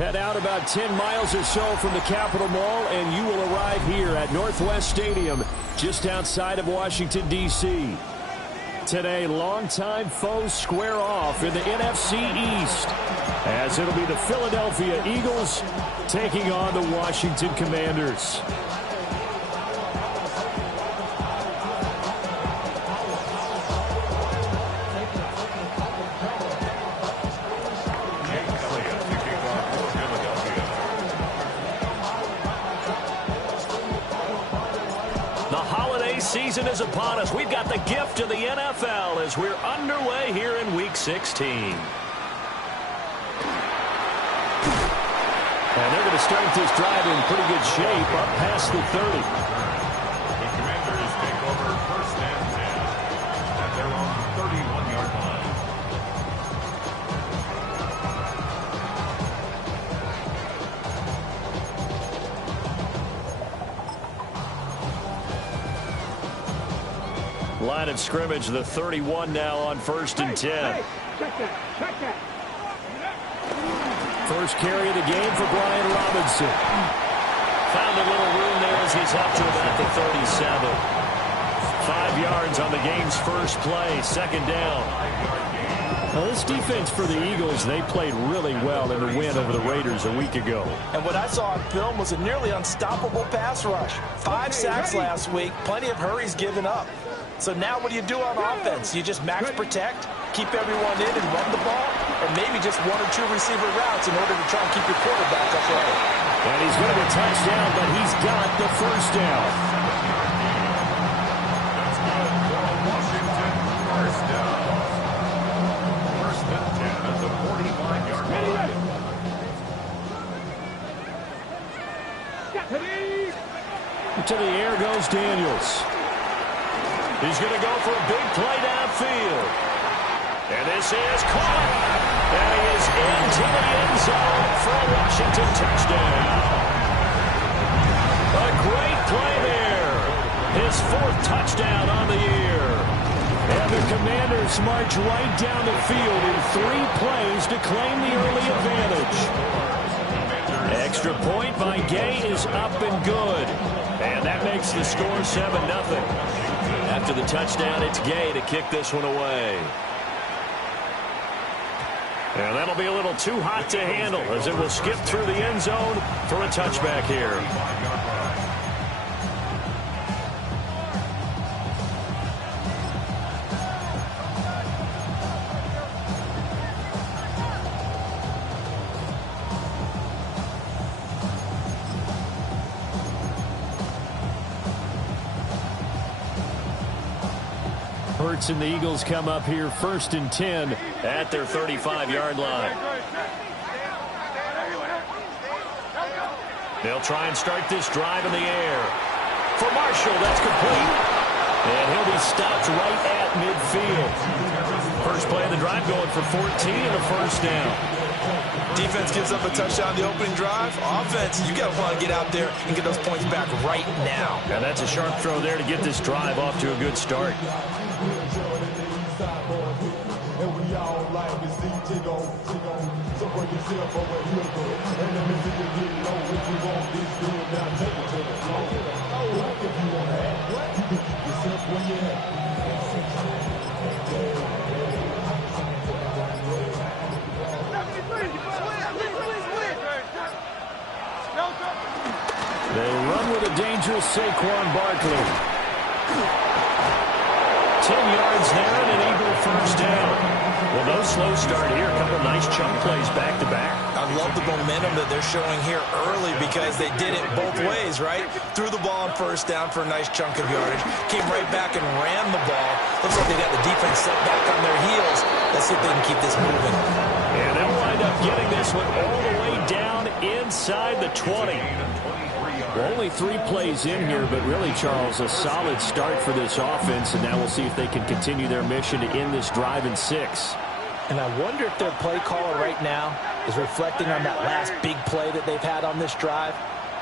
Head out about 10 miles or so from the Capitol Mall, and you will arrive here at Northwest Stadium, just outside of Washington, D.C. Today, longtime foes square off in the NFC East, as it'll be the Philadelphia Eagles taking on the Washington Commanders. Season is upon us. We've got the gift of the NFL as we're underway here in Week 16. And they're going to start this drive in pretty good shape up past the 30. The Commanders take over first and 10 at their own 31-yard line. Line of scrimmage, the 31 now on first and 10. First carry of the game for Brian Robinson. Found a little room there as he's up to about the 37. 5 yards on the game's first play, second down. Now, this defense for the Eagles, they played really well in the win over the Raiders a week ago. And what I saw on film was a nearly unstoppable pass rush. 5 sacks last week, plenty of hurries given up. So now what do you do on offense? You just max protect, keep everyone in and run the ball, or maybe just 1 or 2 receiver routes in order to try and keep your quarterback upright. And he's going to get a touchdown, but he's got the first down. That's good for Washington. First down. First and 10 at the 45-yard line. To the air goes Daniels. He's going to go for a big play downfield. And this is caught. And he is into the end zone for a Washington touchdown. A great play there. His 4th touchdown on the year. And the Commanders march right down the field in 3 plays to claim the early advantage. Extra point by Gay is up and good. And that makes the score 7-0. After the touchdown, it's Gay to kick this one away. And that'll be a little too hot to handle as it will skip through the end zone for a touchback here. Hurts and the Eagles come up here first and 10 at their 35-yard line. They'll try and start this drive in the air. For Marshall, that's complete. And he'll be stopped right at midfield. First play of the drive going for 14 and a first down. Defense gives up a touchdown the opening drive. Offense, you got to want to get out there and get those points back right now. And that's a sharp throw there to get this drive off to a good start. They run with a dangerous Saquon Barkley. 10 yards there and an Eagle first down. Well, no slow start here. A couple nice chunk plays back-to-back. I love the momentum that they're showing here early because they did it both ways, right? Threw the ball on first down for a nice chunk of yardage. Came right back and ran the ball. Looks like they got the defense set back on their heels. Let's see if they can keep this moving. And they'll wind up getting this one all the way down inside the 20. Well, only 3 plays in here, but really, Charles, a solid start for this offense, and now we'll see if they can continue their mission to end this drive in 6. And I wonder if their play caller right now is reflecting on that last big play that they've had on this drive.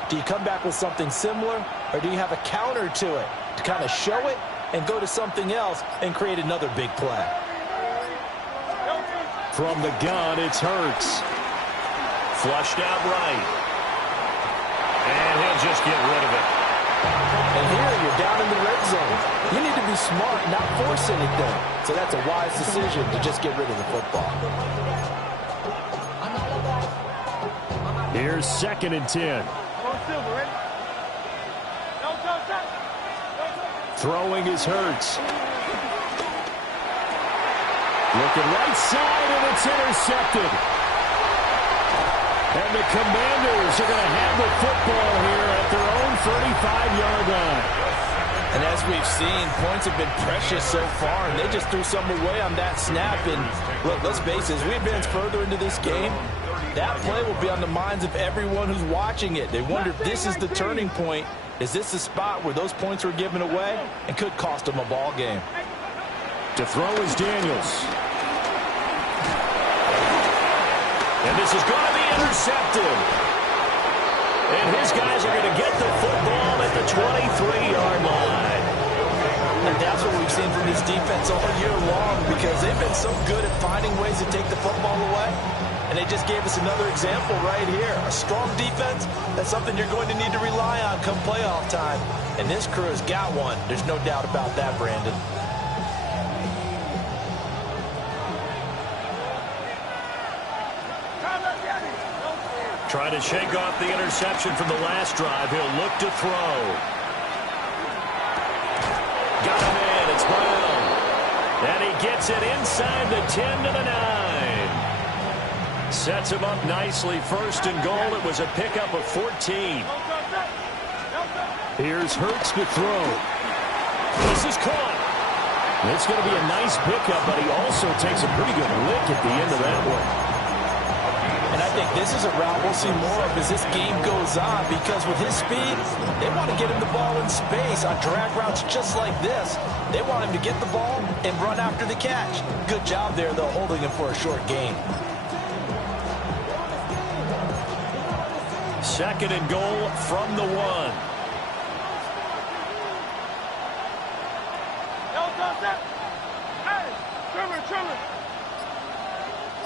Do you come back with something similar, or do you have a counter to it to kind of show it and go to something else and create another big play? From the gun, it's Hurts. Flushed out right. And he'll just get rid of it. And here you're down in the red zone. You need to be smart, not force anything. So that's a wise decision to just get rid of the football. Here's 2nd and 10. Throwing is Hurts. Looking right side, and it's intercepted. And the Commanders are going to have the football here at their own 35-yard line. And as we've seen, points have been precious so far, and they just threw some away on that snap. And look, let's face it, as we advance further into this game, that play will be on the minds of everyone who's watching it. They wonder if this is the turning point. Is this the spot where those points were given away and could cost them a ball game? To throw is Daniels. And this is going to be intercepted. And his guys are going to get the football at the 23-yard line. And that's what we've seen from this defense all year long, because they've been so good at finding ways to take the football away. And they just gave us another example right here. A strong defense, that's something you're going to need to rely on come playoff time. And this crew has got one. There's no doubt about that, Brandon. Trying to shake off the interception from the last drive. He'll look to throw. Got him in. It's Brown. And he gets it inside the 10 to the 9. Sets him up nicely. 1st and goal. It was a pickup of 14. Here's Hurts to throw. This is caught. It's going to be a nice pickup, but he also takes a pretty good lick at the end of that one. And I think this is a route we'll see more of as this game goes on, because with his speed, they want to get him the ball in space on drag routes just like this. They want him to get the ball and run after the catch. Good job there, though, holding him for a short gain. 2nd and goal from the 1.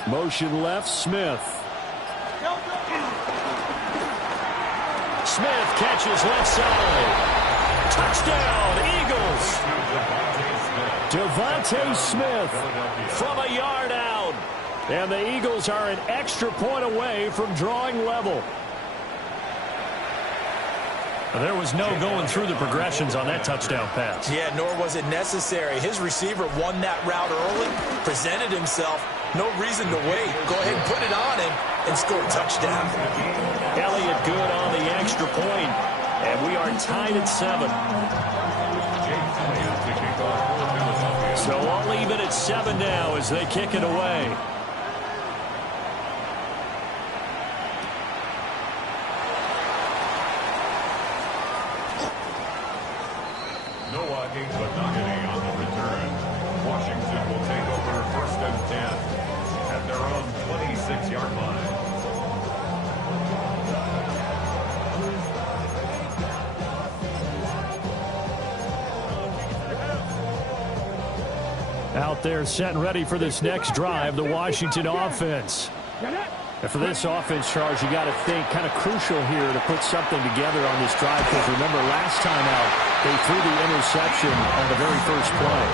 Motion left, Smith. Smith catches left side. Touchdown, Eagles. Devontae Smith From a yard out. And the Eagles are an extra point away from drawing level. There was no going through the progressions on that touchdown pass. Yeah, nor was it necessary. His receiver won that route early, presented himself. No reason to wait. Go ahead and put it on him and score a touchdown. Elliott good on the extra point. And we are tied at 7. So all even at 7 now as they kick it away. No walking, but not any on the return. Washington will take over 1st and 10 at their own 26-yard line. Out there set and ready for this next drive, the Washington offense. And for this offense, Charles, you got to think kind of crucial here to put something together on this drive, because remember last time out, they threw the interception on the very first play.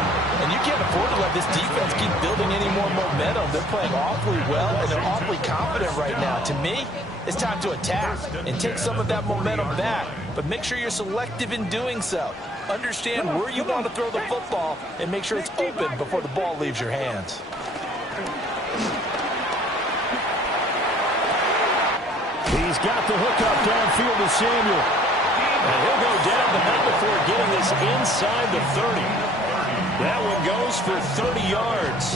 And you can't afford to let this defense keep building any more momentum. They're playing awfully well, and they're awfully confident right now. To me, it's time to attack and take some of that momentum back. But make sure you're selective in doing so. Understand where you want to throw the football and make sure it's open before the ball leaves your hands. He's got the hookup downfield to Samuel. And he'll go down, but not before getting this inside the 30. That one goes for 30 yards.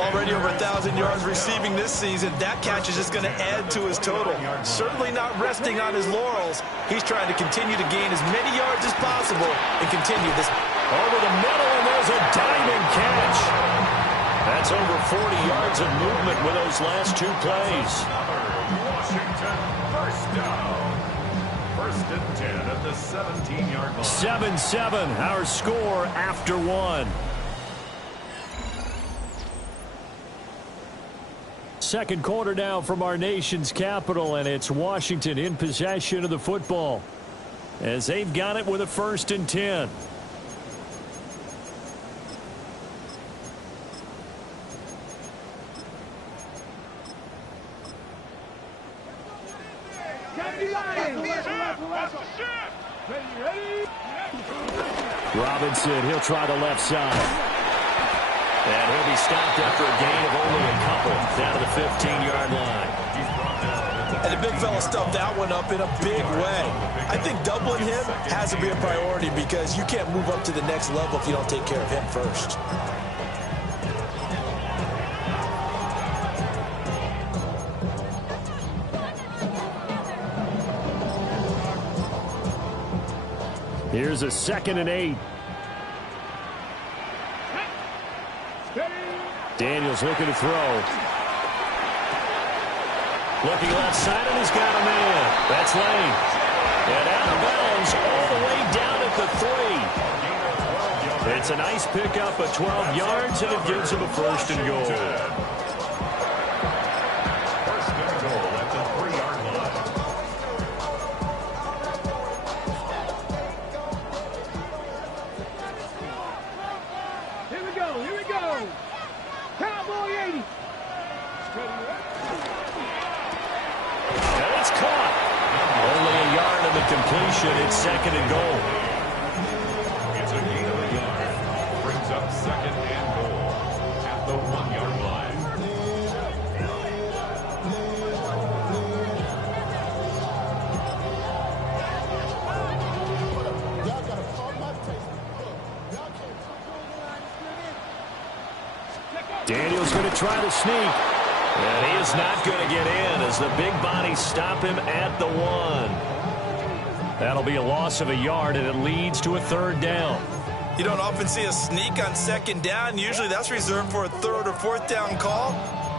Already over 1,000 yards receiving this season. That catch is just going to add to his total. Certainly not resting on his laurels. He's trying to continue to gain as many yards as possible and continue this. Over the middle, and there's a diving catch. That's over 40 yards of movement with those last 2 plays. Washington, 1st down. 1st and 10 at the 17-yard line. 7-7, our score after 1. second quarter now from our nation's capital, and it's Washington in possession of the football as they've got it with a 1st and 10. Robinson, he'll try the left side. And he'll be stopped after a gain of only a couple down to the 15-yard line. And the big fella stuffed that one up in a big way. I think doubling him has to be a priority because you can't move up to the next level if you don't take care of him first. Here's a 2nd and 8. Daniels looking to throw. Looking left side, and he's got a man. That's Lane. And out of bounds all the way down at the 3. It's a nice pickup of 12 yards, and it gives him a 1st and goal. 1st and goal at the 3-yard line. Here we go. Here we go. Cowboy 80. And it's caught. Only a yard of the completion. It's 2nd and goal. It's a gain of a yard. Brings up 2nd and goal at the 1-yard line. Daniels going to try to sneak. And he is not going to get in as the big bodies stop him at the 1. That'll be a loss of a yard, and it leads to a 3rd down. You don't often see a sneak on 2nd down. Usually that's reserved for a 3rd or 4th down call.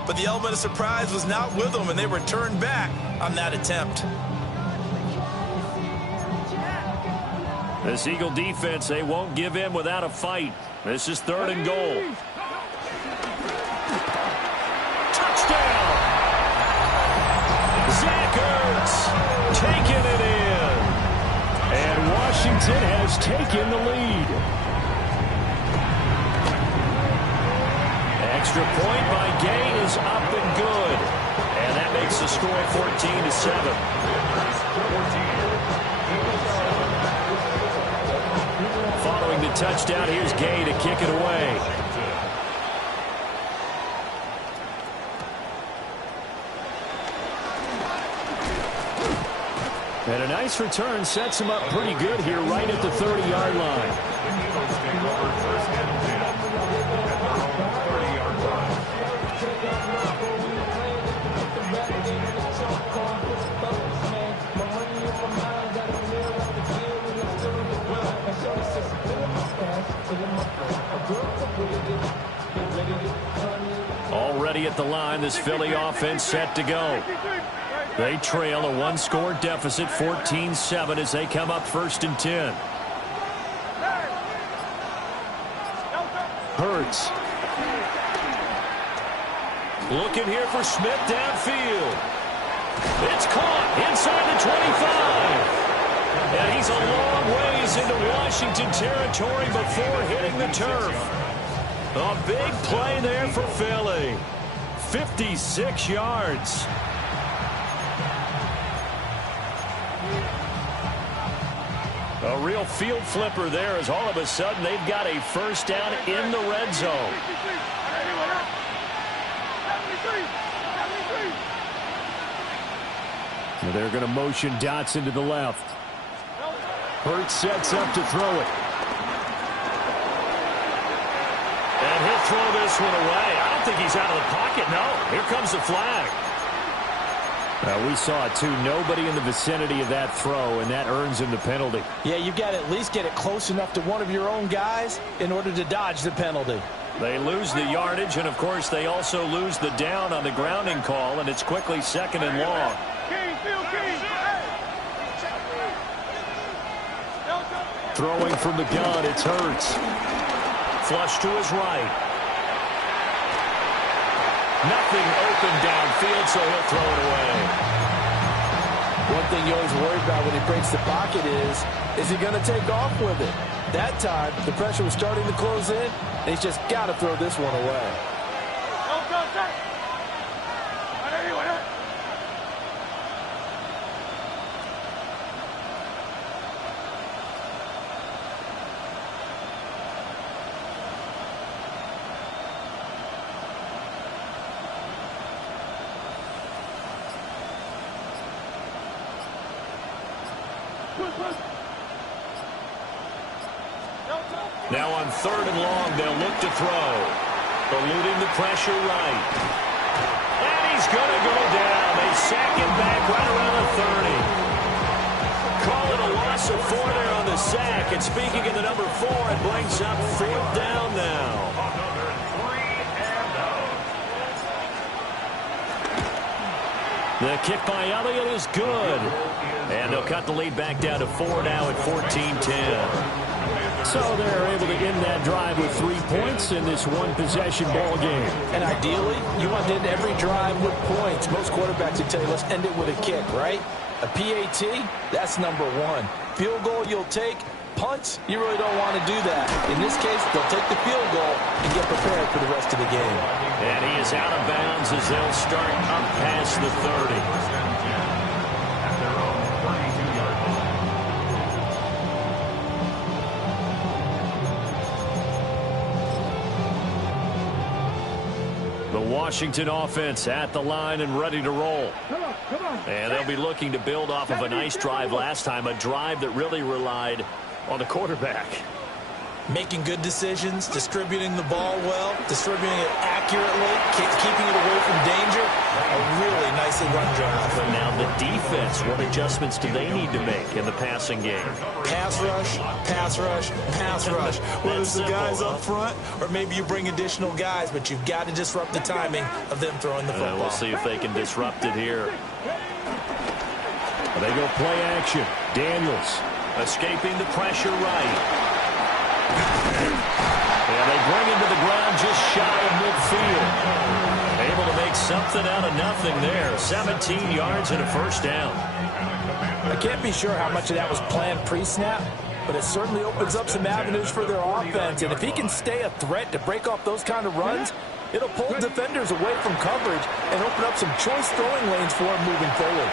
But the element of surprise was not with them, and they returned back on that attempt. This Eagle defense, they won't give in without a fight. This is 3rd and goal. Touchdown! Zach Ertz taking it in. And Washington has taken the lead. Extra point by Gay is up and good. And that makes the score 14-7. Following the touchdown, here's Gay to kick it away. And a nice return sets him up pretty good here right at the 30-yard line. Already at the line, this Philly offense set to go. They trail a 1-score deficit, 14-7, as they come up 1st and 10. Hurts. Looking here for Smith downfield. It's caught inside the 25. And he's a long ways into Washington territory before hitting the turf. A big play there for Philly. 56 yards. A real field flipper there as all of a sudden they've got a 1st down in the red zone. And they're going to motion Dotson to the left. Hurts sets up to throw it. And he'll throw this one away. I don't think he's out of the pocket. No, here comes the flag. We saw it, too. Nobody in the vicinity of that throw, and that earns him the penalty. Yeah, you've got to at least get it close enough to one of your own guys in order to dodge the penalty. They lose the yardage, and, of course, they also lose the down on the grounding call, and it's quickly 2nd and long. Throwing from the gun, it's Hurts. Flush to his right. Nothing open downfield, so he'll throw it away. One thing you always worry about when he breaks the pocket is he going to take off with it? That time, the pressure was starting to close in, and he's just got to throw this one away. Now on 3rd and long, they'll look to throw. Eluding the pressure right. And he's going to go down. They sack him back right around the 30. Call it a loss of 4 there on the sack. And speaking of the number 4, it brings up 4th down now. The kick by Elliott is good. And they'll cut the lead back down to 4 now at 14-10. So they're able to end that drive with 3 points in this one-possession ball game. And ideally, you want to end every drive with points. Most quarterbacks would tell you, let's end it with a kick, right? A PAT, that's number 1. Field goal you'll take. Punts, you really don't want to do that. In this case, they'll take the field goal and get prepared for the rest of the game. And he is out of bounds as they'll start up past the 30. The Washington offense at the line and ready to roll. Come on. And they'll be looking to build off of a nice drive last time, a drive that really relied on the quarterback. Making good decisions, distributing the ball well, distributing it accurately, keeping it away from danger. A really nicely run drive. But now the defense, what adjustments do they need to make in the passing game? Pass rush, pass rush, pass rush. Whether it's the guys up front or maybe you bring additional guys, but you've got to disrupt the timing of them throwing the football. We'll see if they can disrupt it here. They go play action. Daniels escaping the pressure right. And they bring him to the ground just shy of midfield. Able to make something out of nothing there. 17 yards and a first down. I can't be sure how much of that was planned pre-snap, but it certainly opens up some avenues for their offense. And if he can stay a threat to break off those kind of runs, it'll pull defenders away from coverage and open up some choice throwing lanes for him moving forward.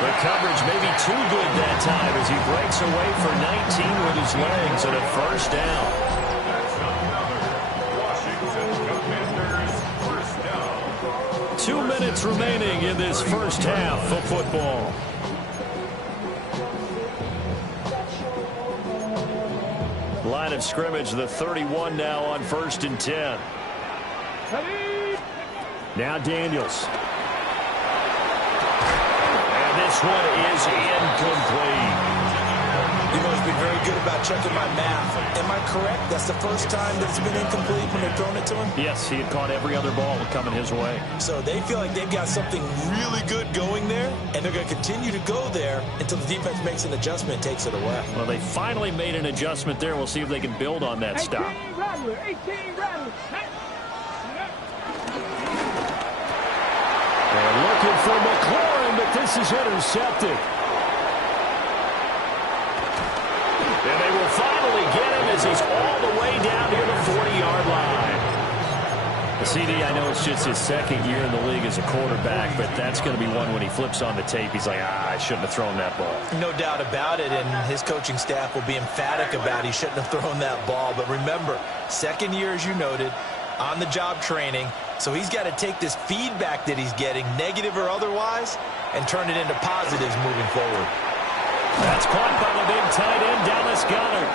The coverage may be too good that time as he breaks away for 19 with his legs and a first down. 2 minutes remaining in this first half of football. Line of scrimmage, the 31 now on 1st and 10. Now Daniels. This one is incomplete. You must be very good about checking my math. Am I correct? That's the first time that it's been incomplete when they've thrown it to him? Yes, he had caught every other ball coming his way. So they feel like they've got something really good going there, and they're going to continue to go there until the defense makes an adjustment and takes it away. Well, they finally made an adjustment there. We'll see if they can build on that stop. 18 Rattler. They're looking for McLaurin, but this is intercepted. And they will finally get him as he's all the way down near the 40-yard line. CD, I know it's just his second year in the league as a quarterback, but that's going to be one when he flips on the tape. He's like, I shouldn't have thrown that ball. No doubt about it, and his coaching staff will be emphatic about he shouldn't have thrown that ball. But remember, second year, as you noted, on-the-job training. So he's got to take this feedback that he's getting, negative or otherwise, and turn it into positives moving forward. That's caught by the big tight end, Dallas Goedert.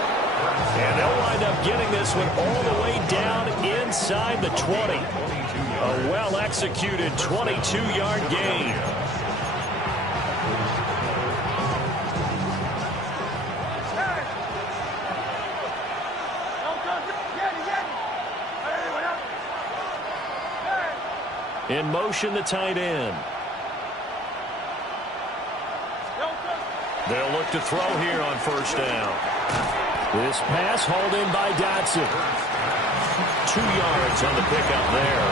And they'll wind up getting this one all the way down inside the 20. A well-executed 22-yard gain. In motion, the tight end. They'll look to throw here on first down. This pass hauled in by Dotson. 2 yards on the pickup there.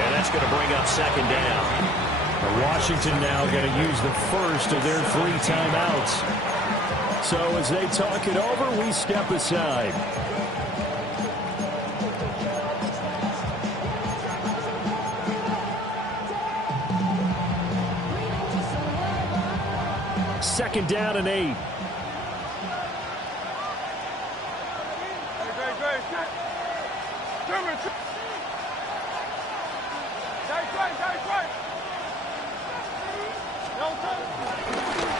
And that's going to bring up second down. Washington now going to use the first of their 3 timeouts. So as they talk it over, we step aside. Second down and 8.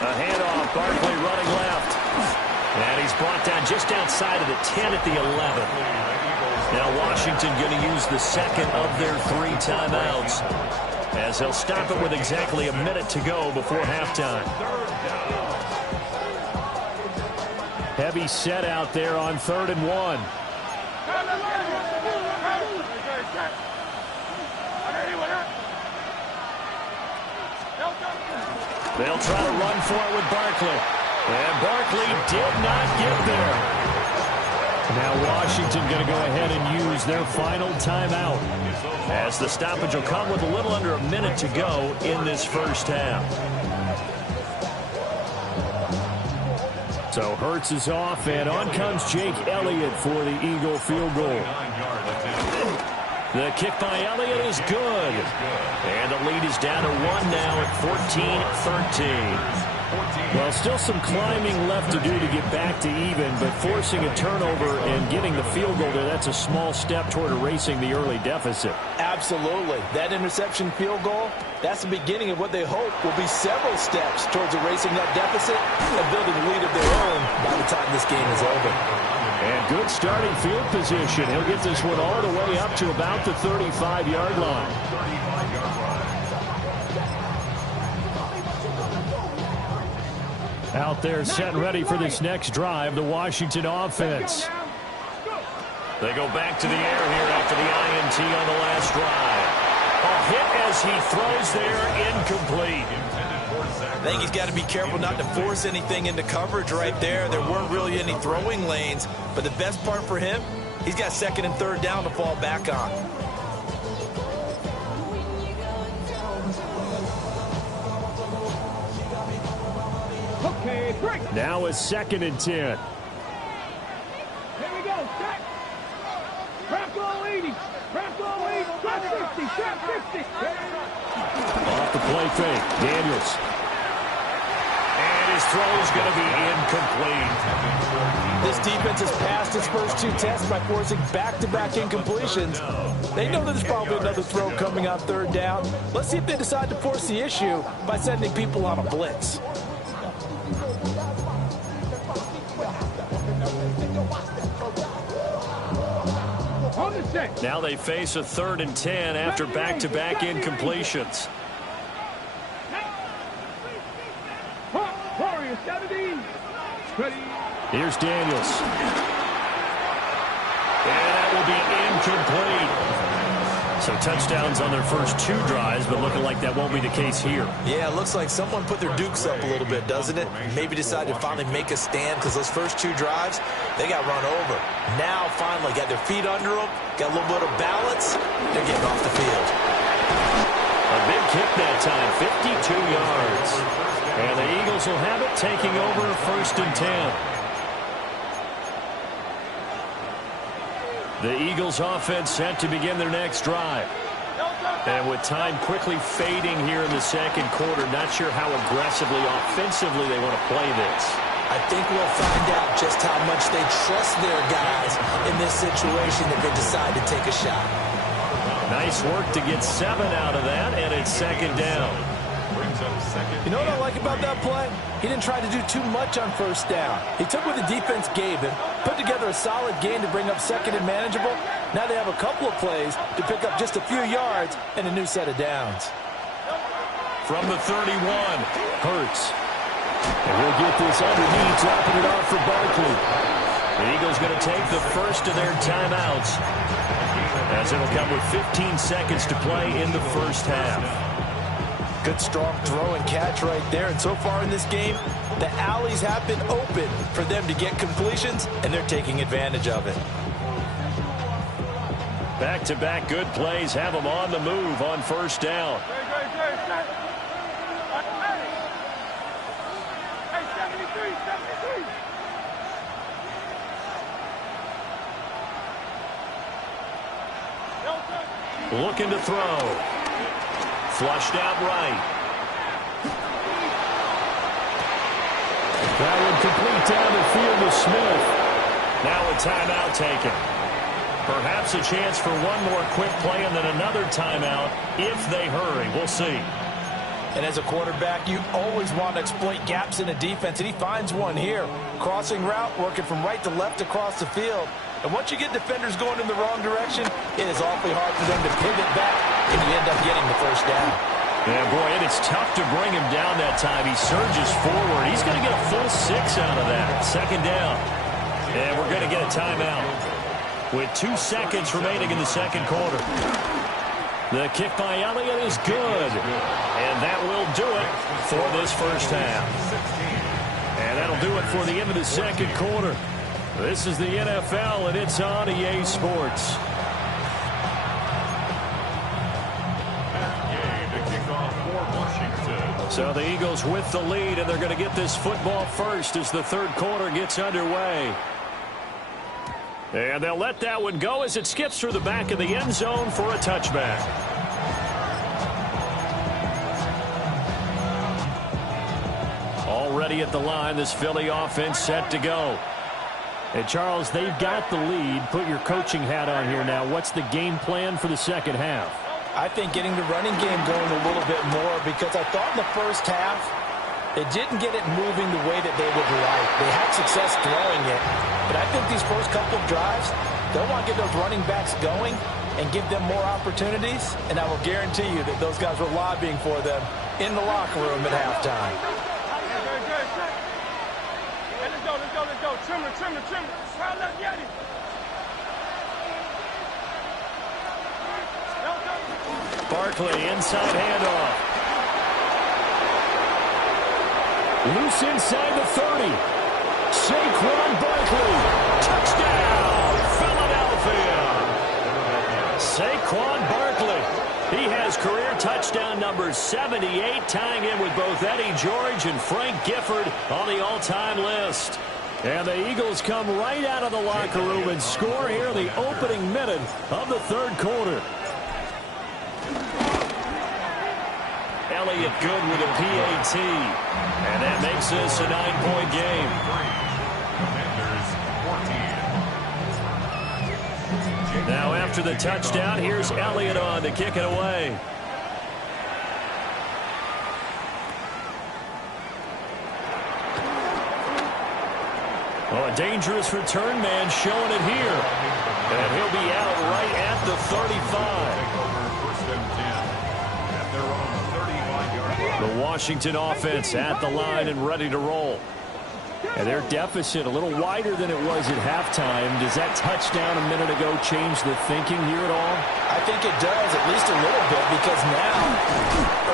A handoff, Barkley running left. And he's brought down just outside of the 10 at the 11. Now Washington going to use the second of their 3 timeouts, as they'll stop it with exactly a minute to go before halftime. Heavy set out there on 3rd and 1. They'll try to run for it with Barkley. And Barkley did not get there. Now Washington going to go ahead and use their final timeout, as the stoppage will come with a little under a minute to go in this first half. So Hurts is off, and on comes Jake Elliott for the Eagle field goal. The kick by Elliott is good. And the lead is down to 1 now at 14-13. Well, still some climbing left to do to get back to even, but forcing a turnover and getting the field goal there, that's a small step toward erasing the early deficit. Absolutely. That interception field goal, that's the beginning of what they hope will be several steps towards erasing that deficit and building a lead of their own by the time this game is over. And good starting field position. He'll get this one all the way up to about the 35-yard line. Out there set and ready for this next drive, the Washington offense. They go back to the air here after the INT on the last drive. A hit as he throws there, incomplete. I think he's got to be careful not to force anything into coverage right there. There weren't really any throwing lanes, but the best part for him, he's got 2nd and 3rd down to fall back on. Okay, break. Now it's 2nd and 10. Here we go. Set. Trap all 80. Trap all 80. Trap 60. Trap 60. Off the play fake. Daniels. And his throw is going to be incomplete. This defense has passed its first 2 tests by forcing back-to-back incompletions. They know that there's probably another throw coming on 3rd down. Let's see if they decide to force the issue by sending people on a blitz. Now they face a 3rd and 10 after back-to-back incompletions. Warrior 17. Ready. Here's Daniels. And that will be incomplete. So touchdowns on their first 2 drives, but looking like that won't be the case here. Yeah, it looks like someone put their dukes up a little bit, doesn't it? Maybe decided to finally make a stand because those first 2 drives, they got run over. Now, finally, got their feet under them, got a little bit of balance, they're getting off the field. A big kick that time, 52 yards. And the Eagles will have it, taking over 1st and 10. The Eagles offense set to begin their next drive. And with time quickly fading here in the 2nd quarter, not sure how aggressively, offensively they want to play this. I think we'll find out just how much they trust their guys in this situation that they decide to take a shot. Nice work to get 7 out of that, and it's 2nd down. You know what I like about that play? He didn't try to do too much on 1st down. He took what the defense gave him, put together a solid gain to bring up 2nd and manageable. Now they have a couple of plays to pick up just a few yards and a new set of downs. From the 31, Hurts. And we'll get this underneath, dropping it off for Barkley. the Eagles going to take the first of their timeouts, as it'll come with 15 seconds to play in the first half. Good strong throw and catch right there. And so far in this game, the alleys have been open for them to get completions, and they're taking advantage of it. Back-to-back good plays have them on the move on first down. Looking to throw. Flushed out right. That one complete down the field to Smith. Now a timeout taken. Perhaps a chance for one more quick play and then another timeout if they hurry. We'll see. And as a quarterback, you always want to exploit gaps in a defense, and he finds one here. Crossing route, working from right to left across the field. And once you get defenders going in the wrong direction, it is awfully hard for them to pivot back, and you end up getting the first down. Yeah, boy, and it's tough to bring him down that time. He surges forward. He's going to get a full 6 out of that. Second down. And we're going to get a timeout with 2 seconds remaining in the second quarter. The kick by Elliott is good. And that will do it for this first half. And that'll do it for the end of the second quarter. This is the NFL, and it's on EA Sports. So the Eagles with the lead, and they're going to get this football first as the third quarter gets underway. And they'll let that one go as it skips through the back of the end zone for a touchback. Already at the line, this Philly offense set to go. And Charles, they've got the lead. Put your coaching hat on here now. What's the game plan for the second half? I think getting the running game going a little bit more, because I thought in the first half they didn't get it moving the way that they would like. They had success throwing it, but I think these first couple of drives, they'll want to get those running backs going and give them more opportunities, and I will guarantee you that those guys were lobbying for them in the locker room at halftime. Let's go. Trim it. Let's get it. Barkley, inside handoff. Loose inside the 30. Saquon Barkley. Touchdown, Philadelphia. Saquon Barkley. He has career touchdown number 78, tying in with both Eddie George and Frank Gifford on the all-time list. And the Eagles come right out of the locker room and score here in the opening minute of the third quarter. Elliott good with a PAT. And that makes this a 9-point game. Now after the touchdown, here's Elliott on to kick it away. Oh, a dangerous return man showing it here. And he'll be out right at the 35. The Washington offense at the line and ready to roll. And their deficit a little wider than it was at halftime. Does that touchdown a minute ago change the thinking here at all? I think it does, at least a little bit, because now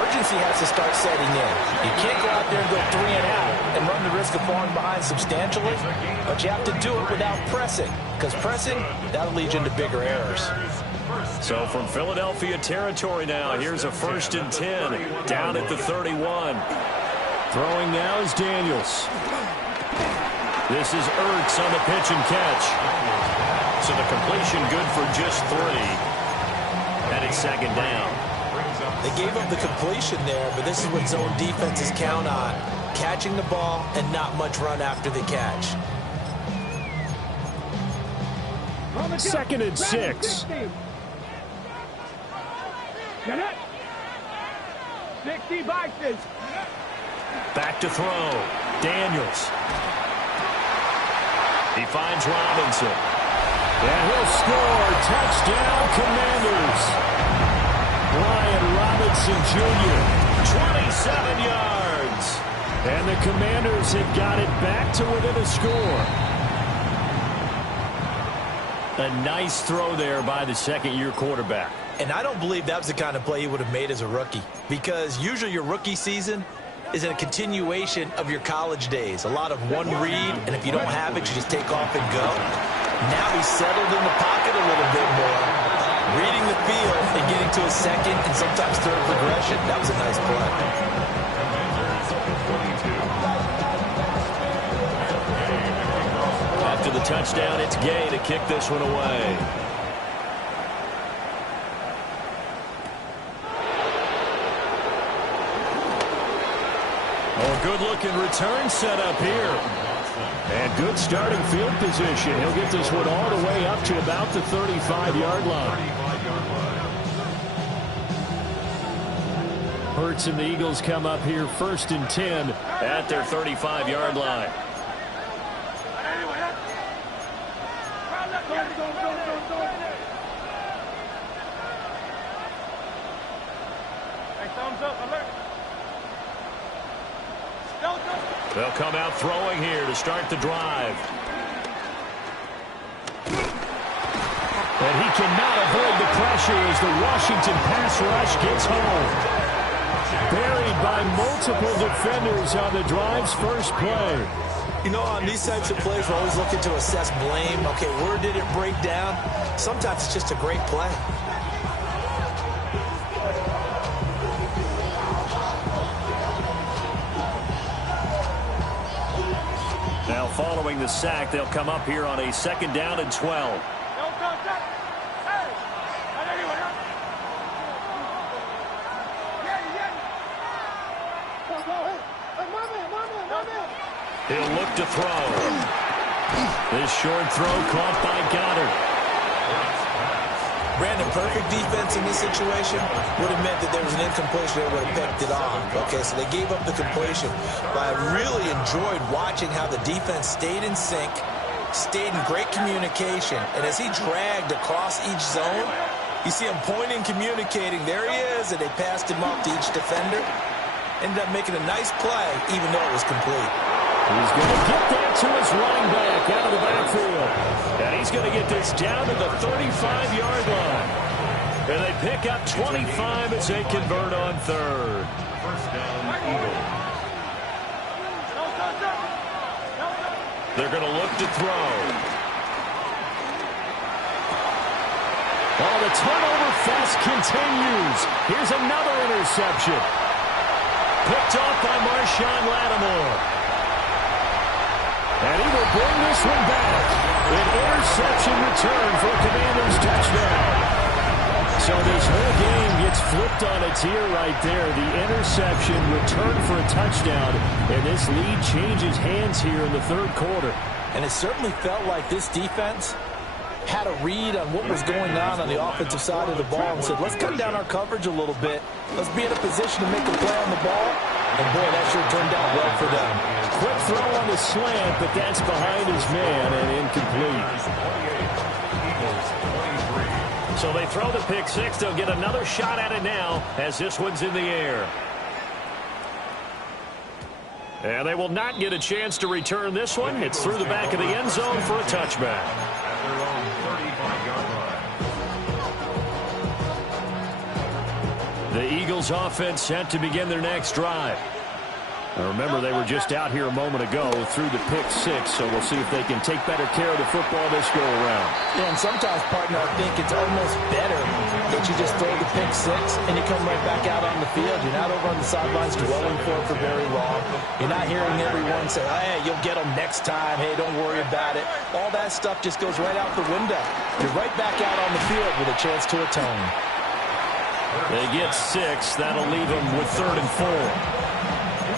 urgency has to start setting in. You can't go out there and go 3 and out and run the risk of falling behind substantially, but you have to do it without pressing, because pressing, that'll lead you into bigger errors. So from Philadelphia territory now, here's a 1st and 10 down at the 31. Throwing now is Daniels. This is Ertz on the pitch and catch. So the completion good for just 3. And it's second down. They gave up the completion there, but this is what zone defenses count on. Catching the ball and not much run after the catch. 2nd and 6. Get it. 60 boxes. Back to throw. Daniels. He finds Robinson. And he'll score. Touchdown, Commanders. Brian Robinson Jr., 27 yards. And the Commanders have got it back to within a score. A nice throw there by the second-year quarterback. And I don't believe that was the kind of play he would have made as a rookie, because usually your rookie season is a continuation of your college days. A lot of one read, and if you don't have it, you just take off and go. Now he's settled in the pocket a little bit more. Reading the field and getting to a second and sometimes third progression. That was a nice play. After the touchdown, it's Gay to kick this one away. Oh, good-looking return set up here. And good starting field position. He'll get this one all the way up to about the 35-yard line. Hurts and the Eagles come up here 1st and 10 at their 35-yard line. They'll come out throwing here to start the drive. And he cannot avoid the pressure as the Washington pass rush gets home. Buried by multiple defenders on the drive's first play. You know, on these types of plays, we're always looking to assess blame. Okay, where did it break down? Sometimes it's just a great play. Now following the sack, they'll come up here on a 2nd down and 12. He'll look to throw. This short throw caught by Goddard. Brandon, perfect defense in this situation would have meant that there was an incompletion that would have picked it off. Okay, so they gave up the completion. But I really enjoyed watching how the defense stayed in sync, stayed in great communication, and as he dragged across each zone, you see him pointing, communicating. There he is, and they passed him off to each defender. Ended up making a nice play, even though it was complete. He's going to get that to his running back out of the backfield. And he's going to get this down to the 35-yard line. And they pick up 25 as they convert on 3rd. First down, Eagles. They're going to look to throw. Oh, the turnover fest continues. Here's another interception. Picked off by Marshawn Lattimore. And he will bring this one back. An interception return for a Commanders touchdown. So this whole game gets flipped on its ear right there. The interception return for a touchdown. And this lead changes hands here in the 3rd quarter. And it certainly felt like this defense had a read on what was going on the offensive side of the ball and said, let's cut down our coverage a little bit. Let's be in a position to make a play on the ball. And, boy, that sure turned out well for them. Quick throw on the slant, but that's behind his man and incomplete. So they throw the pick 6. They'll get another shot at it now as this one's in the air. And they will not get a chance to return this one. It's through the back of the end zone for a touchback. At their own 35-yard line. The Eagles offense set to begin their next drive. Now remember, they were just out here a moment ago through the pick 6, so we'll see if they can take better care of the football this go around. Yeah, and sometimes, partner, I think it's almost better that you just throw the pick 6 and you come right back out on the field. You're not over on the sidelines dwelling for it for very long. You're not hearing everyone say, hey, you'll get them next time. Hey, don't worry about it. All that stuff just goes right out the window. You're right back out on the field with a chance to atone. They get 6. That'll leave them with 3rd and 4.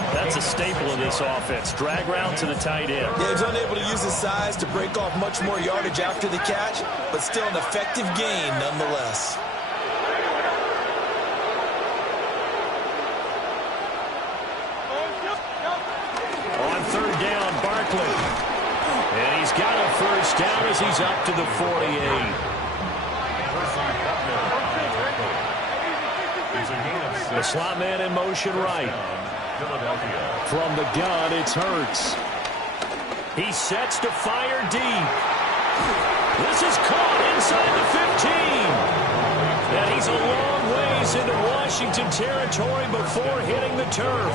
That's a staple of this offense. Drag route to the tight end. Yeah, he's unable to use his size to break off much more yardage after the catch, but still an effective gain nonetheless. On 3rd down, Barkley. And he's got a 1st down as he's up to the 48. The slot man in motion right. From the gun, it's Hurts. He sets to fire deep. This is caught inside the 15. And he's a long ways into Washington territory before hitting the turf.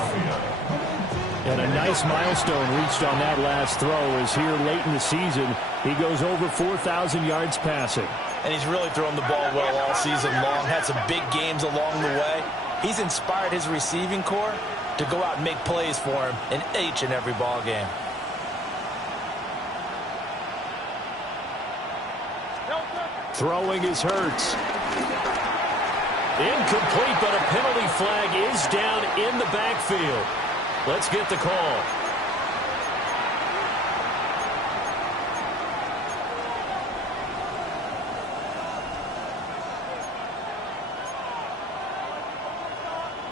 And a nice milestone reached on that last throw as here late in the season, he goes over 4,000 yards passing. and he's really thrown the ball well all season long. Had some big games along the way. He's inspired his receiving corps to go out and make plays for him in each and every ball game. Throwing is Hurts. Incomplete, but a penalty flag is down in the backfield. Let's get the call.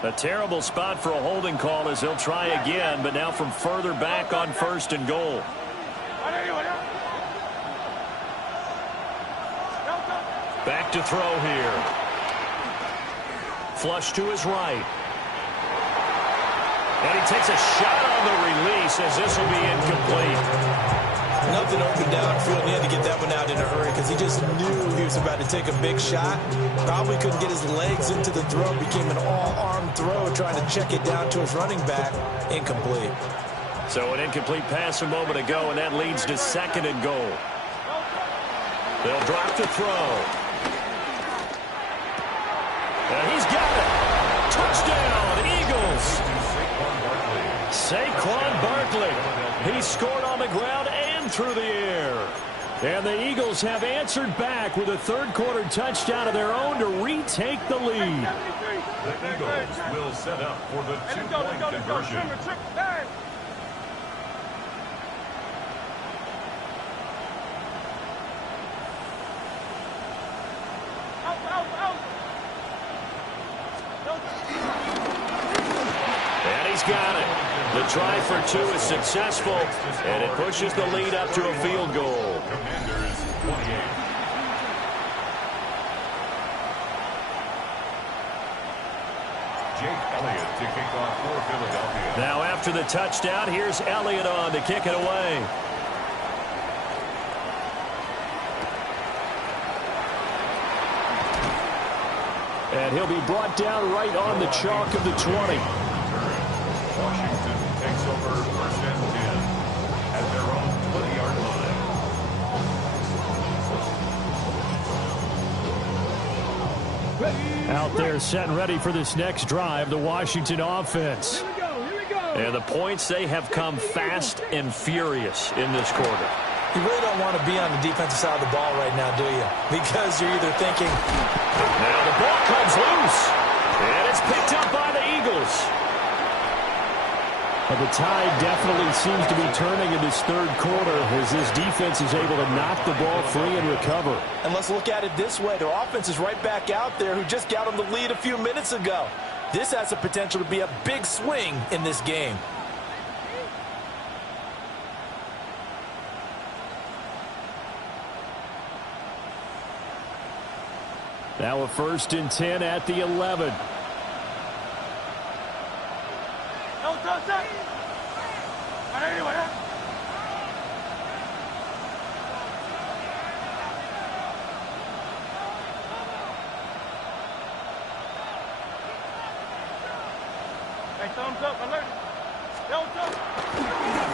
A terrible spot for a holding call as he'll try again, but now from further back on 1st and goal. Back to throw here. Flush to his right. And he takes a shot on the release as this will be incomplete. Nothing open downfield. He had to get that one out in a hurry because he just knew he was about to take a big shot. Probably couldn't get his legs into the throw. Became an all-arm throw trying to check it down to his running back. Incomplete. So an incomplete pass a moment ago, and that leads to 2nd and goal. They'll drop the throw. And he's got it. Touchdown, Eagles. Saquon Barkley. He scored on the ground and through the air. And the Eagles have answered back with a third-quarter touchdown of their own to retake the lead. The Eagles will set up for the two-point conversion. And he's got it. The try for 2 is successful, and it pushes the lead up to a field goal. Commanders 28. Jake Elliott to kick off for Philadelphia. Now after the touchdown, here's Elliott on to kick it away. And he'll be brought down right on the chalk of the 20. Washington takes over 1st and 10 at their own 20-yard line. Out there set and ready for this next drive, the Washington offense. Here we go. And the points, they have come fast and furious in this quarter. You really don't want to be on the defensive side of the ball right now, do you? Because you're either thinking... Now the ball comes loose, and it's picked up by the Eagles. But the tide definitely seems to be turning in this third quarter as this defense is able to knock the ball free and recover. And let's look at it this way. Their offense is right back out there who just got on the lead a few minutes ago. This has the potential to be a big swing in this game. Now a 1st and 10 at the 11.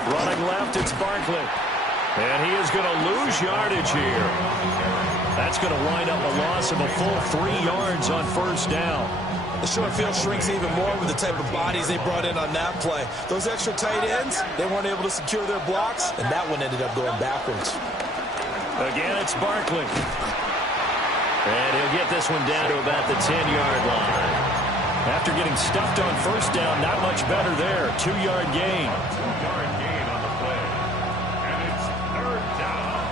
Running left, it's Barkley. And he is going to lose yardage here. That's going to wind up a loss of a full 3 yards on 1st down. The short field shrinks even more with the type of bodies they brought in on that play. Those extra tight ends, they weren't able to secure their blocks, and that one ended up going backwards. Again, it's Barkley. And he'll get this one down to about the 10-yard line. After getting stuffed on 1st down, not much better there. 2-yard gain. 2-yard gain on the play. And it's 3rd down.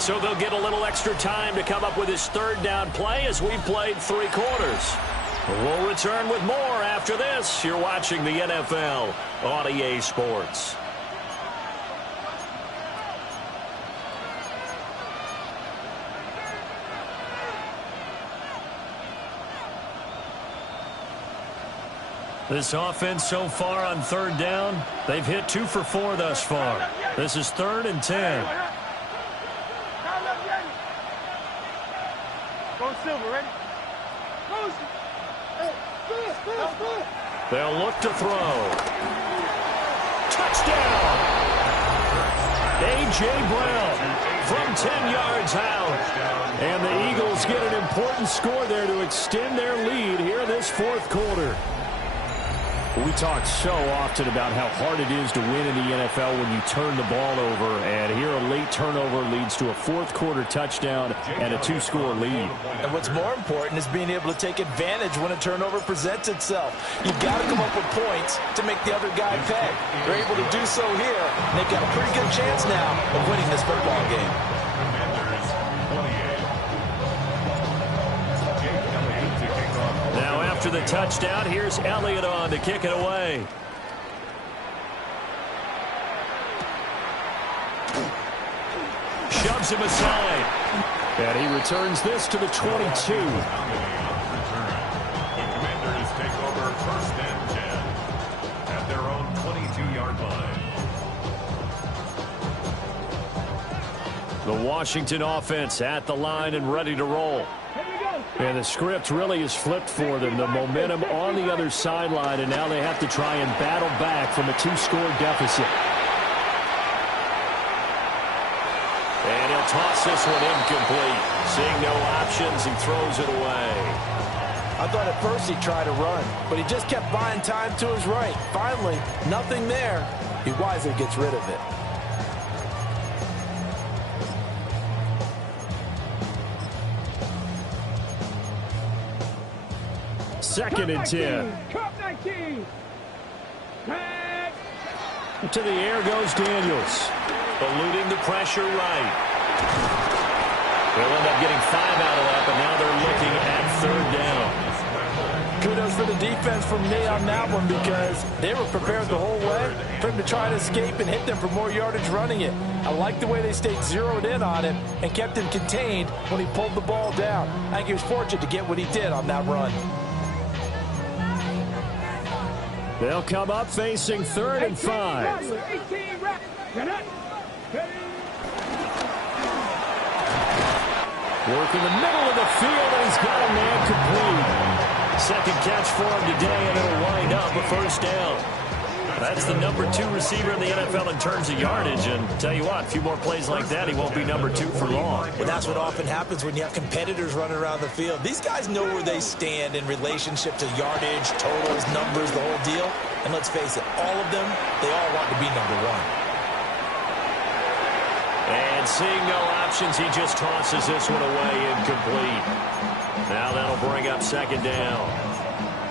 So they'll get a little extra time to come up with his 3rd down play as we've played 3 quarters. We'll return with more after this. You're watching the NFL on EA Sports. This offense so far on 3rd down, they've hit 2 for 4 thus far. This is 3rd and 10. Go Silver, ready? They'll look to throw. Touchdown! A.J. Brown. from 10 yards out. And the Eagles get an important score there to extend their lead here in this fourth quarter. We talk so often about how hard it is to win in the NFL when you turn the ball over. And here a late turnover leads to a fourth quarter touchdown and a 2-score lead. And what's more important is being able to take advantage when a turnover presents itself. You've got to come up with points to make the other guy pay. They're able to do so here, and they've got a pretty good chance now of winning this football game. Now after the touchdown, here's Elliott on to kick it away. Shoves him aside. And he returns this to the 22. The Commanders take over first and 10 at their own 22-yard line. The Washington offense at the line and ready to roll. And the script really is flipped for them. The momentum on the other sideline, and now they have to try and battle back from a 2-score deficit. And he'll toss this one incomplete. Seeing no options, he throws it away. I thought at first he'd try to run, but he just kept buying time to his right. Finally, nothing there. He wisely gets rid of it. Second and 10. To the air goes Daniels. Eluding the pressure right. They'll end up getting 5 out of that, but now they're looking at third down. Kudos for the defense from me on that one, because they were prepared the whole way for him to try to escape and hit them for more yardage running it. I like the way they stayed zeroed in on him and kept him contained when he pulled the ball down. I think he was fortunate to get what he did on that run. They'll come up facing 3rd and 5. Work in the middle of the field, and he's got a man complete. Second catch for him today, and it'll wind up a first down. That's the number 2 receiver in the NFL in terms of yardage, and tell you what, a few more plays like that, he won't be number 2 for long. Well, that's what often happens when you have competitors running around the field. These guys know where they stand in relationship to yardage, totals, numbers, the whole deal. And let's face it, all of them, they all want to be number 1. And seeing no options, he just tosses this one away incomplete. Now that'll bring up second down.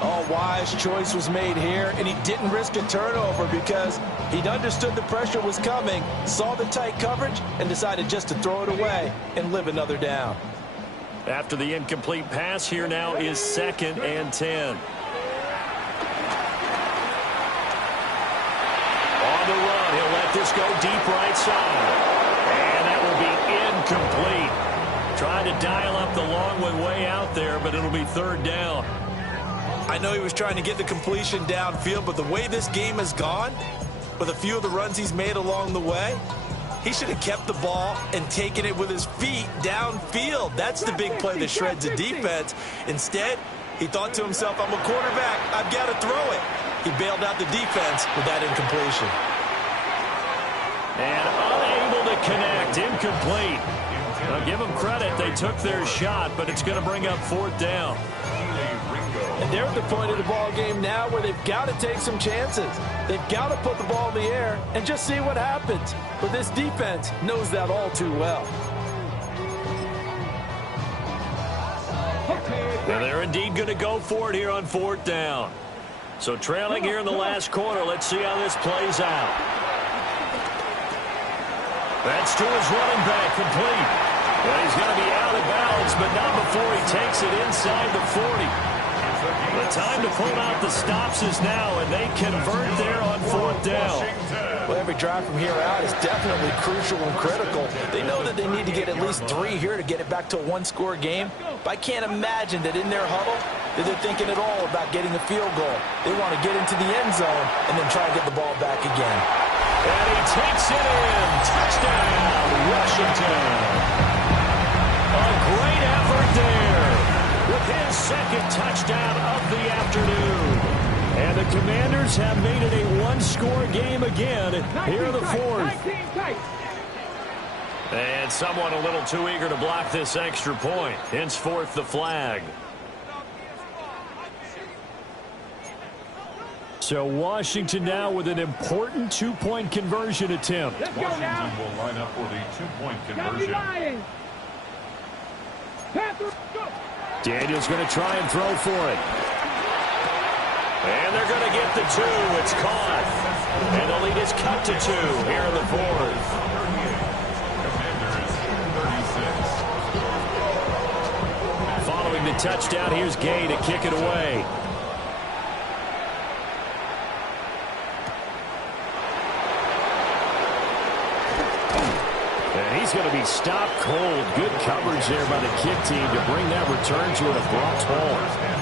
Oh, wise choice was made here, and he didn't risk a turnover because he'd understood the pressure was coming, saw the tight coverage, and decided just to throw it away and live another down. After the incomplete pass, here now is 2nd and 10. On the run, he'll let this go deep right side. And that will be incomplete. Trying to dial up the long one way out there, but it'll be 3rd down. I know he was trying to get the completion downfield, but the way this game has gone, with a few of the runs he's made along the way, he should have kept the ball and taken it with his feet downfield. That's the big play that shreds the defense. Instead, he thought to himself, I'm a quarterback, I've got to throw it. He bailed out the defense with that incompletion. And unable to connect, incomplete. Now give them credit, they took their shot, but it's going to bring up 4th down. And they're at the point of the ball game now where they've got to take some chances. They've got to put the ball in the air and just see what happens. But this defense knows that all too well. Now they're indeed going to go for it here on 4th down. So trailing here in the last quarter, let's see how this plays out. That's to his running back, complete. Well, he's going to be out of bounds, but not before he takes it inside the 40. The time to pull out the stops is now, and they convert there on 4th down. Well, every drive from here out is definitely crucial and critical. They know that they need to get at least 3 here to get it back to a 1-score game. But I can't imagine that in their huddle that they're thinking at all about getting a field goal. They want to get into the end zone and then try to get the ball back again. And he takes it in. Touchdown, Washington. A great effort there with his 2nd touchdown of the afternoon. And the Commanders have made it a 1-score game again here in the 4th. And someone a little too eager to block this extra point. Henceforth the flag. So Washington now with an important two-point conversion attempt. Washington will line up for the two-point conversion. Daniel's going to try and throw for it. And they're going to get the two. It's caught. And the lead is cut to 2 here in the fourth. Following the touchdown, here's Gay to kick it away. And he's going to be stopped cold. Good coverage there by the kick team to bring that return to an abrupt halt.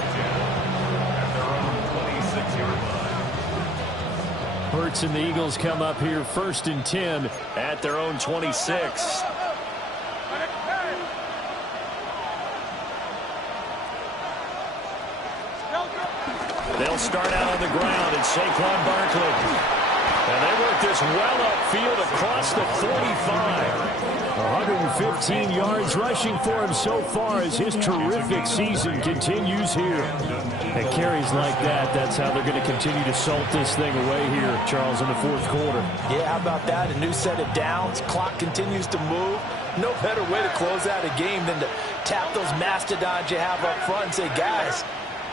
Hurts and the Eagles come up here 1st and 10 at their own 26. They'll start out on the ground, and Saquon Barkley. And they work this well upfield across the 45. 115 yards rushing for him so far as his terrific season continues here. And carries like that, that's how they're going to continue to salt this thing away here, Charles, in the fourth quarter. Yeah, how about that? A new set of downs. Clock continues to move. No better way to close out a game than to tap those mastodons you have up front and say, guys,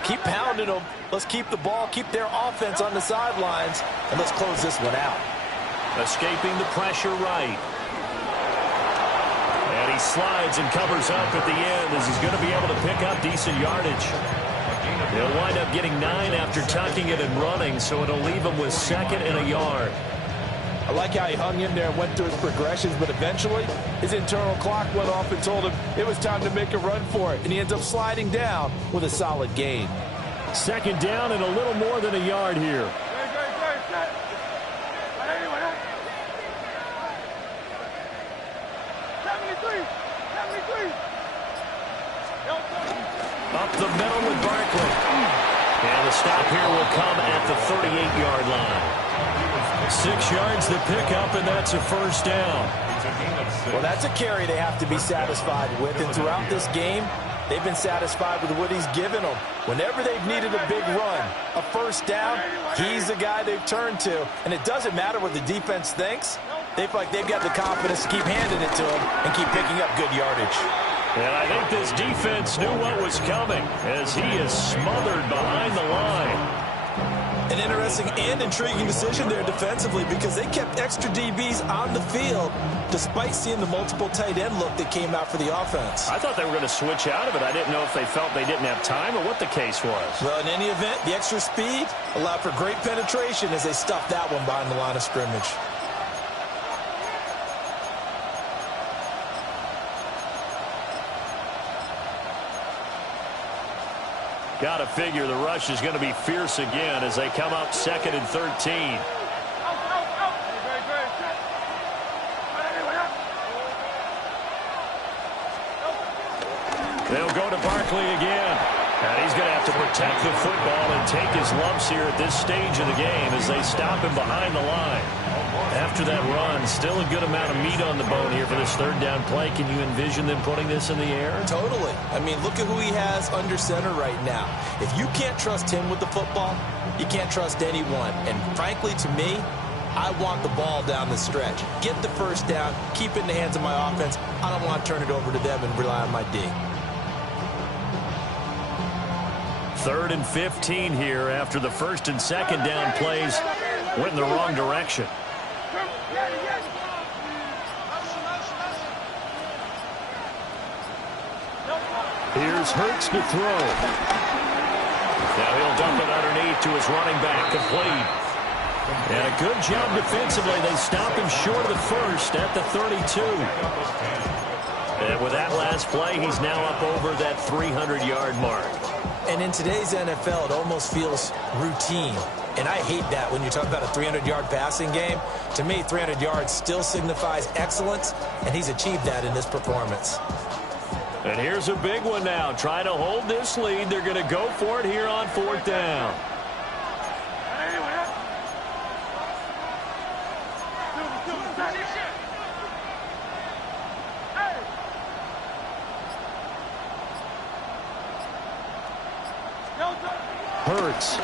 keep pounding them. Let's keep the ball, keep their offense on the sidelines, and let's close this one out. Escaping the pressure right. And he slides and covers up at the end as he's going to be able to pick up decent yardage. He'll wind up getting 9 after tucking it and running, so it'll leave him with 2nd and a yard. I like how he hung in there and went through his progressions, but eventually his internal clock went off and told him it was time to make a run for it, and he ends up sliding down with a solid gain. 2nd down and a little more than a yard here. Up the middle with Barkley. And the stop here will come at the 38-yard line. 6 yards to pick up, and that's a 1st down. Well, that's a carry they have to be satisfied with, and throughout this game, they've been satisfied with what he's given them. Whenever they've needed a big run, a 1st down, he's the guy they've turned to. And it doesn't matter what the defense thinks. They feel like they've got the confidence to keep handing it to him and keep picking up good yardage. And I think this defense knew what was coming as he is smothered behind the line. An interesting and intriguing decision there defensively because they kept extra DBs on the field despite seeing the multiple tight end look that came out for the offense. I thought they were going to switch out of it. I didn't know if they felt they didn't have time or what the case was. Well, in any event, the extra speed allowed for great penetration as they stuffed that one behind the line of scrimmage. Got to figure the rush is going to be fierce again as they come up 2nd and 13. They'll go to Barkley again. And he's going to have to protect the football and take his lumps here at this stage of the game as they stop him behind the line. After that run, still a good amount of meat on the bone here for this 3rd down play. Can you envision them putting this in the air? Totally. I mean, look at who he has under center right now. If you can't trust him with the football, you can't trust anyone. And frankly, to me, I want the ball down the stretch. Get the 1st down, keep it in the hands of my offense. I don't want to turn it over to them and rely on my D. 3rd and 15 here after the 1st and 2nd down plays went in the wrong direction. Here's Hurts to throw. Now he'll dump it underneath to his running back, complete. And a good job defensively. They stop him short of the 1st at the 32. And with that last play, he's now up over that 300-yard mark. And in today's NFL, it almost feels routine. And I hate that when you talk about a 300-yard passing game. To me, 300 yards still signifies excellence, and he's achieved that in this performance. And here's a big one now. Trying to hold this lead. They're going to go for it here on 4th down. Hurts.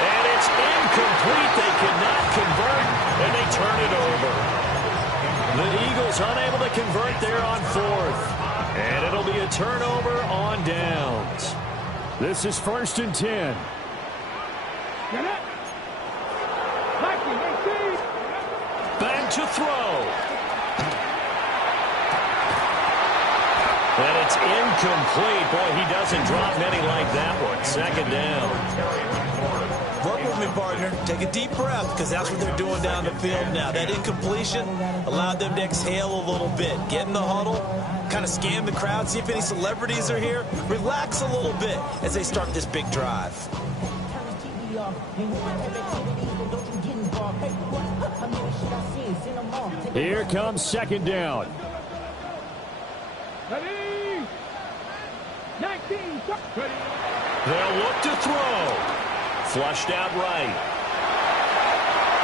And it's incomplete. They cannot convert, and they turn it over. The Eagles unable to convert there on 4th. And it'll be a turnover on downs. This is 1st and 10. Back to throw. And it's incomplete. Boy, he doesn't drop many like that one. 2nd down. Work with me, partner. Take a deep breath, because that's what they're doing down the field now. That incompletion allowed them to exhale a little bit. Get in the huddle, kind of scan the crowd, see if any celebrities are here. Relax a little bit as they start this big drive. Here comes 2nd down. Ready? 19. They'll look to throw. Flushed out right.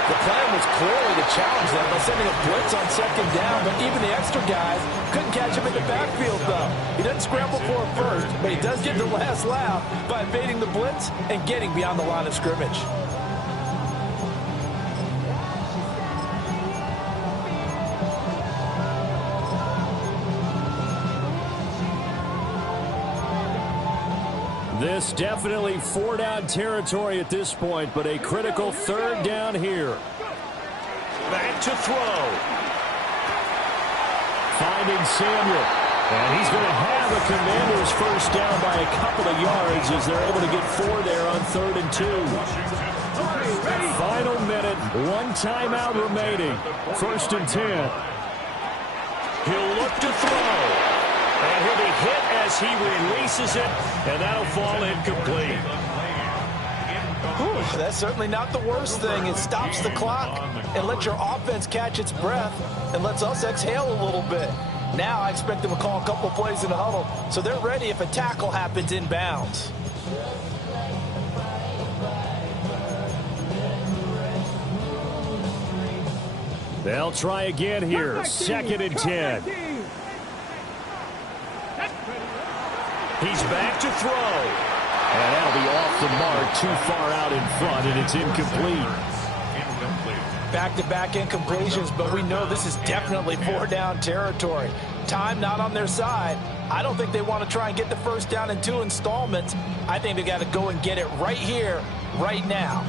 The plan was clearly to challenge them by sending a blitz on 2nd down, but even the extra guys couldn't catch him in the backfield, though. He doesn't scramble for it first, but he does get the last laugh by evading the blitz and getting beyond the line of scrimmage. This definitely 4-down territory at this point, but a critical 3rd down here. Back to throw. Finding Samuel. And he's going to have a Commanders 1st down by a couple of yards as they're able to get 4 there on 3rd and 2. Final minute, 1 timeout remaining. 1st and 10. He'll look to throw. And he'll be hit as he releases it, and that'll fall incomplete. Whew, that's certainly not the worst thing. It stops the clock and lets your offense catch its breath and lets us exhale a little bit. Now I expect them to call a couple plays in the huddle, so they're ready if a tackle happens inbounds. They'll try again here. 2nd and 10. He's back to throw. And that'll be off the mark, too far out in front, and it's incomplete. Back-to-back incompletions, but we know this is definitely 4-down territory. Time not on their side. I don't think they want to try and get the 1st down in 2 installments. I think they got to go and get it right here, right now.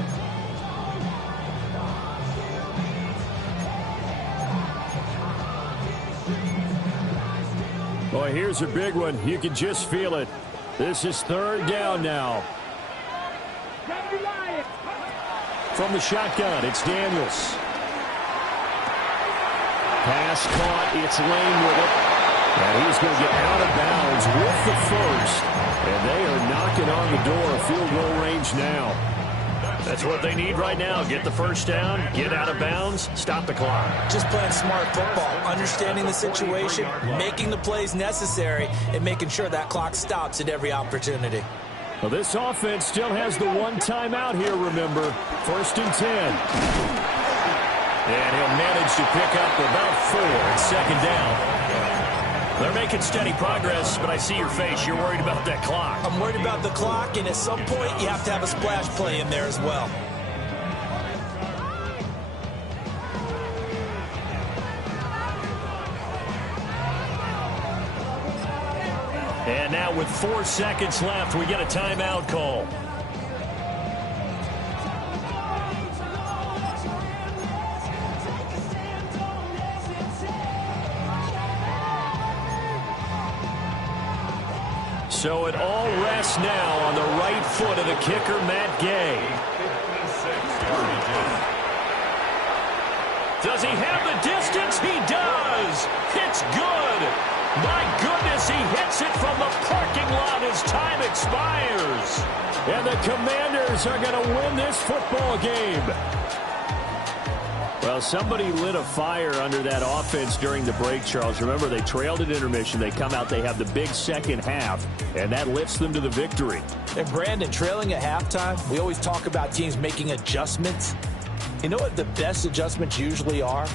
Boy, here's a big one. You can just feel it. This is 3rd down now. From the shotgun, it's Daniels. Pass caught. It's Lane with it. And he's going to get out of bounds with the 1st. And they are knocking on the door. Field goal range now. That's what they need right now. Get the 1st down, get out of bounds, stop the clock. Just playing smart football, understanding the situation, making the plays necessary, and making sure that clock stops at every opportunity. Well, this offense still has the 1 timeout here, remember. 1st and 10. And he'll manage to pick up about 4 at 2nd down. They're making steady progress, but I see your face. You're worried about that clock. I'm worried about the clock, and at some point, you have to have a splash play in there as well. And now with 4 seconds left, we get a timeout call. So it all rests now on the right foot of the kicker, Matt Gay. Does he have the distance? He does. It's good. My goodness, he hits it from the parking lot as time expires. And the Commanders are going to win this football game. Well, somebody lit a fire under that offense during the break, Charles. Remember, they trailed at intermission. They come out, they have the big second half, and that lifts them to the victory. And Brandon, trailing at halftime, we always talk about teams making adjustments. You know what the best adjustments usually are?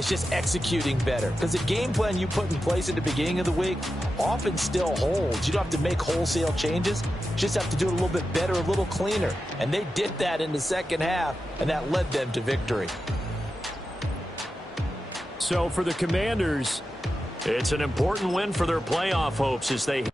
It's just executing better. Because the game plan you put in place at the beginning of the week often still holds. You don't have to make wholesale changes. You just have to do it a little bit better, a little cleaner. And they did that in the second half, and that led them to victory. So for the Commanders, it's an important win for their playoff hopes as they